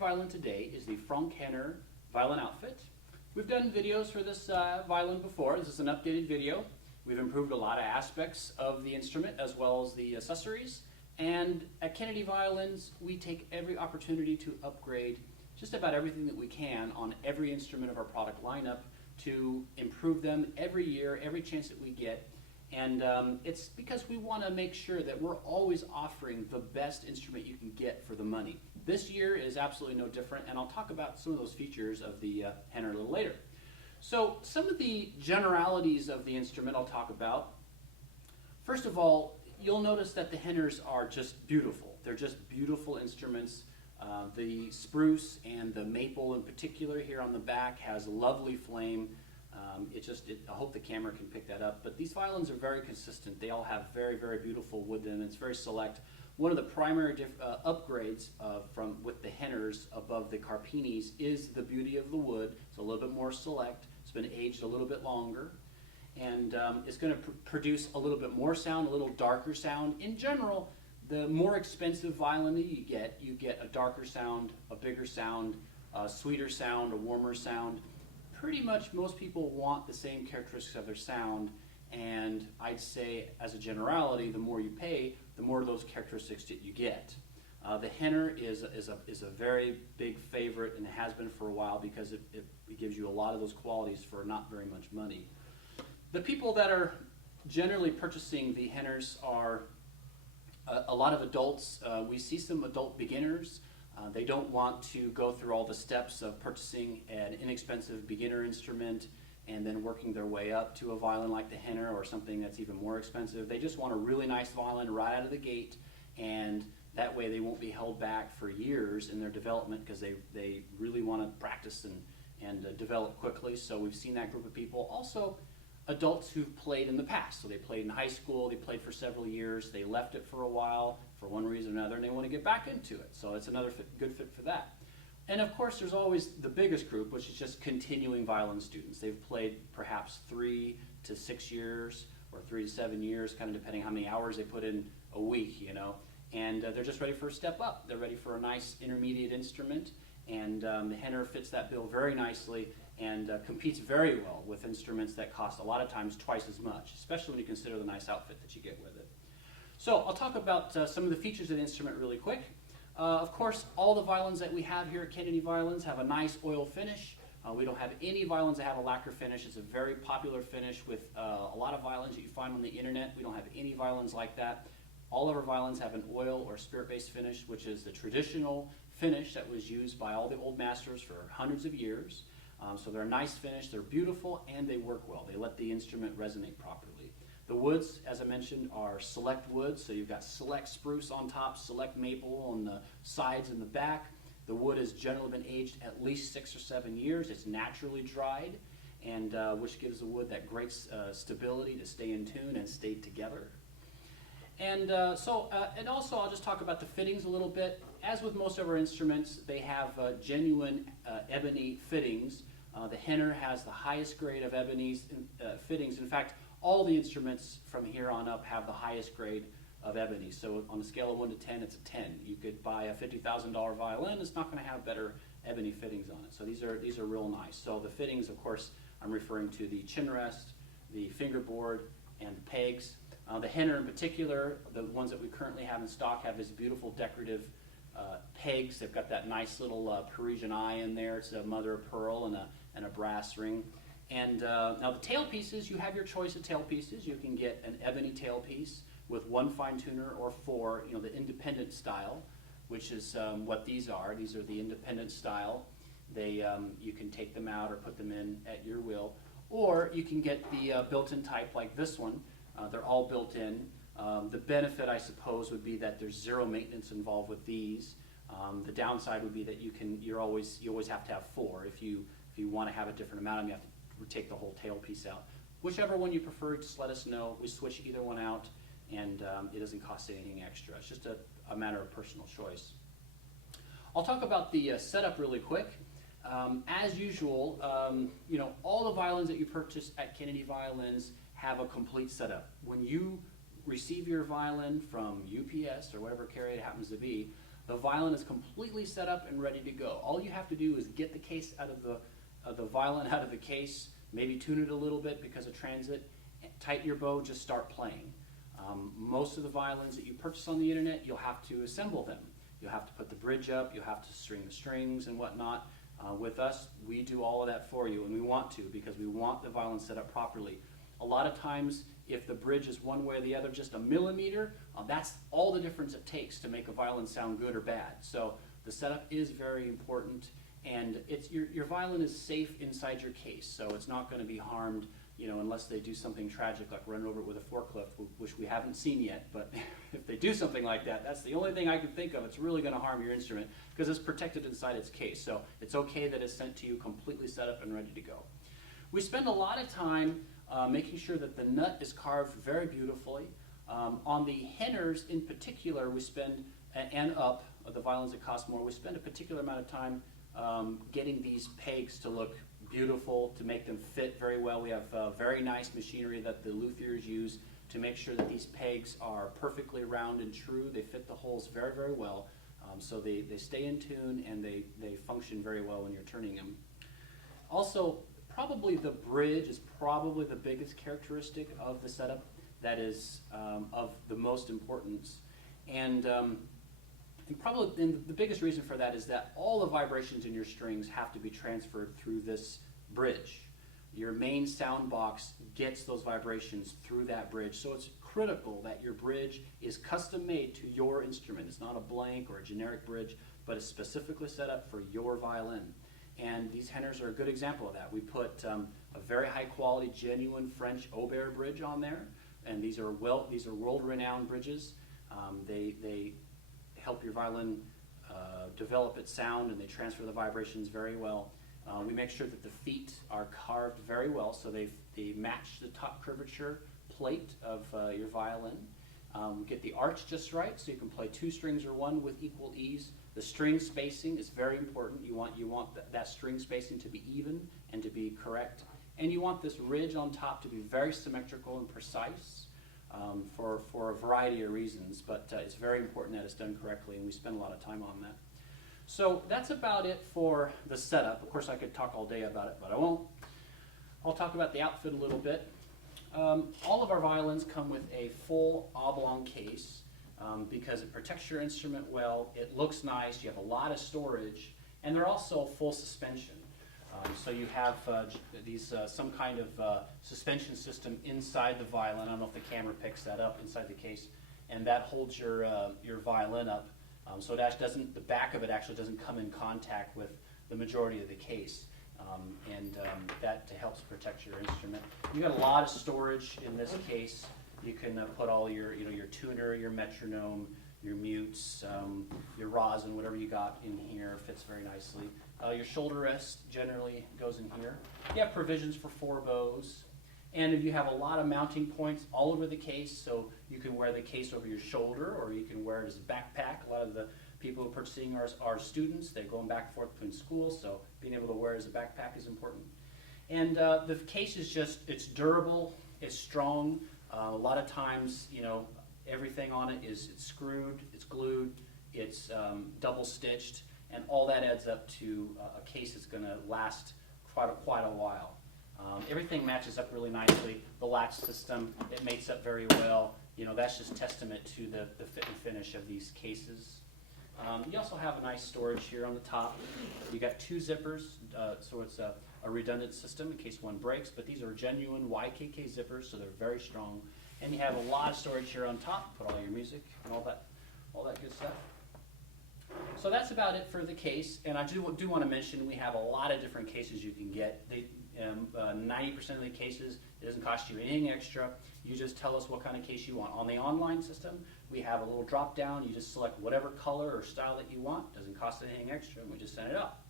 violin today is the Franke Henner Violin Outfit. We've done videos for this violin before. This is an updated video. We've improved a lot of aspects of the instrument as well as the accessories. And at Kennedy Violins, we take every opportunity to upgrade just about everything that we can on every instrument of our product lineup to improve them every year, every chance that we get. And it's because we want to make sure that we're always offering the best instrument you can get for the money. This year is absolutely no different, and I'll talk about some of those features of the Henner a little later. So some of the generalities of the instrument I'll talk about. First of all, you'll notice that the Henners are just beautiful. They're just beautiful instruments. The spruce and the maple in particular here on the back has a lovely flame. I hope the camera can pick that up, but these violins are very consistent. They all have very, very beautiful wood in them. It's very select. One of the primary upgrades with the Henners above the Carpinis is the beauty of the wood. It's a little bit more select. It's been aged a little bit longer, and it's going to produce a little bit more sound, a little darker sound. In general, the more expensive violin that you get a darker sound, a bigger sound, a sweeter sound, a warmer sound. Pretty much most people want the same characteristics of their sound, and I'd say as a generality, the more you pay, the more of those characteristics that you get. The Henner is a very big favorite and has been for a while because it gives you a lot of those qualities for not very much money. The people that are generally purchasing the Henners are a lot of adults. We see some adult beginners. They don't want to go through all the steps of purchasing an inexpensive beginner instrument and then working their way up to a violin like the Henner or something that's even more expensive. They just want a really nice violin right out of the gate, and that way they won't be held back for years in their development because they really want to practice and develop quickly. So we've seen that group of people. Also, adults who've played in the past. So they played in high school, they played for several years, they left it for a while for one reason or another, and they want to get back into it. So it's another good fit for that. And of course, there's always the biggest group, which is just continuing violin students. They've played perhaps 3 to 6 years or 3 to 7 years, kind of depending how many hours they put in a week, and they're just ready for a step up. They're ready for a nice intermediate instrument, and the Henner fits that bill very nicely and competes very well with instruments that cost a lot of times twice as much, especially when you consider the nice outfit that you get with it. So I'll talk about some of the features of the instrument really quick. Of course, all the violins that we have here at Kennedy Violins have a nice oil finish. We don't have any violins that have a lacquer finish. It's a very popular finish with a lot of violins that you find on the internet. We don't have any violins like that. All of our violins have an oil or spirit-based finish, which is the traditional finish that was used by all the old masters for hundreds of years. So they're a nice finish, they're beautiful, and they work well. They let the instrument resonate properly. The woods, as I mentioned, are select woods. So you've got select spruce on top, select maple on the sides and the back. The wood has generally been aged at least 6 or 7 years. It's naturally dried, and which gives the wood that great stability to stay in tune and stay together. And also I'll just talk about the fittings a little bit. As with most of our instruments, they have genuine ebony fittings. The Henner has the highest grade of ebony fittings. In fact, all the instruments from here on up have the highest grade of ebony. So on a scale of 1 to 10, it's a 10. You could buy a $50,000 violin, it's not going to have better ebony fittings on it. So these are real nice. So the fittings, of course, I'm referring to the chin rest, the fingerboard, and the pegs. The Henner in particular, the ones that we currently have in stock, have this beautiful decorative pegs. They've got that nice little Parisian eye in there. It's a mother of pearl and a brass ring. And now the tailpieces, you have your choice of tailpieces. You can get an ebony tailpiece with 1 fine tuner or 4, the independent style, which is what these are. These are the independent style. You can take them out or put them in at your will. Or you can get the built-in type like this one. They're all built in. The benefit, I suppose, would be that there's zero maintenance involved with these. The downside would be that you always have to have 4. If you want to have a different amount, you have to take the whole tailpiece out. Whichever one you prefer, just let us know. We switch either one out, and it doesn't cost anything extra. It's just a matter of personal choice. I'll talk about the setup really quick. As usual, all the violins that you purchase at Kennedy Violins have a complete setup. When you receive your violin from UPS or whatever carrier it happens to be, the violin is completely set up and ready to go. All you have to do is get the case out of the violin out of the case, maybe tune it a little bit because of transit, tighten your bow, just start playing. Most of the violins that you purchase on the internet, you'll have to assemble them. You'll have to put the bridge up, you'll have to string the strings and whatnot. With us, we do all of that for you, and we want to because we want the violin set up properly. A lot of times, if the bridge is one way or the other, just a millimeter, that's all the difference it takes to make a violin sound good or bad. So the setup is very important, and your violin is safe inside your case, so it's not going to be harmed, unless they do something tragic like run over it with a forklift, which we haven't seen yet. But if they do something like that, that's the only thing I can think of. It's really going to harm your instrument because it's protected inside its case. So it's okay that it's sent to you completely set up and ready to go. We spend a lot of time making sure that the nut is carved very beautifully. On the Henners in particular, we spend, and up, the violins that cost more, we spend a particular amount of time getting these pegs to look beautiful, to make them fit very well. We have very nice machinery that the luthiers use to make sure that these pegs are perfectly round and true. They fit the holes very, very well. So they stay in tune and they function very well when you're turning them. Also, probably the bridge is probably the biggest characteristic of the setup that is of the most importance. And the biggest reason for that is that all the vibrations in your strings have to be transferred through this bridge. Your main sound box gets those vibrations through that bridge, so it's critical that your bridge is custom made to your instrument. It's not a blank or a generic bridge, but it's specifically set up for your violin. And these Henners are a good example of that. We put a very high quality, genuine French Aubert bridge on there, and these are world-renowned bridges. They help your violin develop its sound, and they transfer the vibrations very well. We make sure that the feet are carved very well, so they match the top curvature plate of your violin. Get the arch just right, so you can play two strings or one with equal ease. The string spacing is very important. You want that string spacing to be even and to be correct, and you want this ridge on top to be very symmetrical and precise. For a variety of reasons, but it's very important that it's done correctly, and we spend a lot of time on that. So that's about it for the setup. Of course, I could talk all day about it, but I won't. I'll talk about the outfit a little bit. All of our violins come with a full oblong case because it protects your instrument well, it looks nice, you have a lot of storage, and they're also full suspension. So you have some kind of suspension system inside the violin. I don't know if the camera picks that up inside the case, and that holds your violin up. So the back of it actually doesn't come in contact with the majority of the case, and that helps protect your instrument. You got a lot of storage in this case. You can put all your tuner, your metronome, your mutes, your rosin, whatever you got in here fits very nicely. Your shoulder rest generally goes in here. You have provisions for 4 bows, and you have a lot of mounting points all over the case, so you can wear the case over your shoulder, or you can wear it as a backpack. A lot of the people who are purchasing are students. They're going back and forth between schools, so being able to wear it as a backpack is important. And the case is it's durable, it's strong. A lot of times, everything on it it's screwed, it's glued, it's double stitched, and all that adds up to a case that's going to last quite a while. Everything matches up really nicely. The latch system, it mates up very well. That's just testament to the fit and finish of these cases. You also have a nice storage here on the top. You got 2 zippers, so it's a redundant system in case one breaks, but these are genuine YKK zippers, so they're very strong. And you have a lot of storage here on top, put all your music and all that good stuff. So that's about it for the case, and I do want to mention we have a lot of different cases you can get. 90% of the cases, it doesn't cost you anything extra. You just tell us what kind of case you want. On the online system, we have a little drop down. You just select whatever color or style that you want. Doesn't cost anything extra, and we just send it up.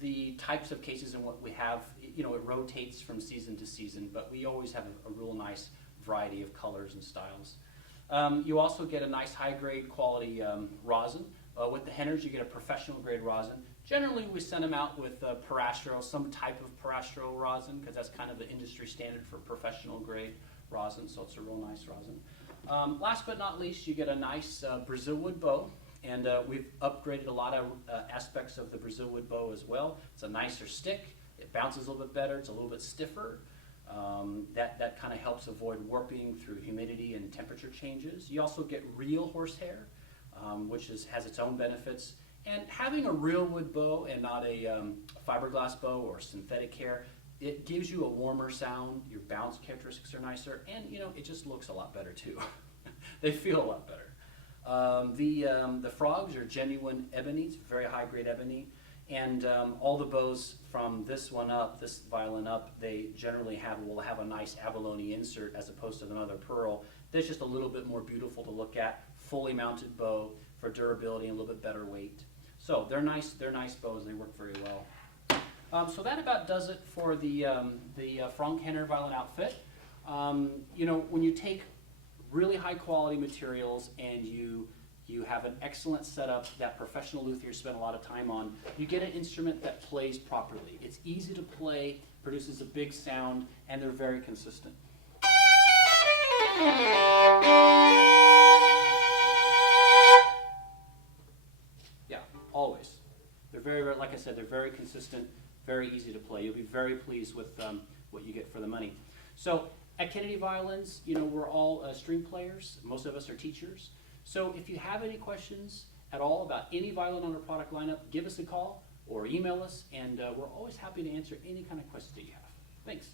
The types of cases and what we have, it rotates from season to season, but we always have a real nice variety of colors and styles. You also get a nice high-grade quality rosin. With the Henners, you get a professional grade rosin. Generally, we send them out with Parastro, some type of Parastro rosin, because that's kind of the industry standard for professional grade rosin, so it's a real nice rosin. Last but not least, you get a nice Brazil wood bow, and we've upgraded a lot of aspects of the Brazil wood bow as well. It's a nicer stick, it bounces a little bit better, it's a little bit stiffer. That kind of helps avoid warping through humidity and temperature changes. You also get real horsehair, which has its own benefits. And having a real wood bow and not a fiberglass bow or synthetic hair, it gives you a warmer sound, your bounce characteristics are nicer, and it just looks a lot better too. They feel a lot better. The frogs are genuine ebony, it's very high grade ebony, and all the bows from this one up, this violin up, they generally will have a nice abalone insert as opposed to the mother pearl. That's just a little bit more beautiful to look at, fully mounted bow for durability and a little bit better weight. So they're nice bows, they work very well. So that about does it for the Franke Henner Violin Outfit. When you take really high quality materials and you have an excellent setup that professional luthiers spend a lot of time on, you get an instrument that plays properly. It's easy to play, produces a big sound, and they're very consistent. Yeah, always. They're very, like I said, they're very consistent, very easy to play. You'll be very pleased with what you get for the money. So at Kennedy Violins, we're all string players. Most of us are teachers. So if you have any questions at all about any violin on our product lineup, give us a call or email us, and we're always happy to answer any kind of questions that you have. Thanks.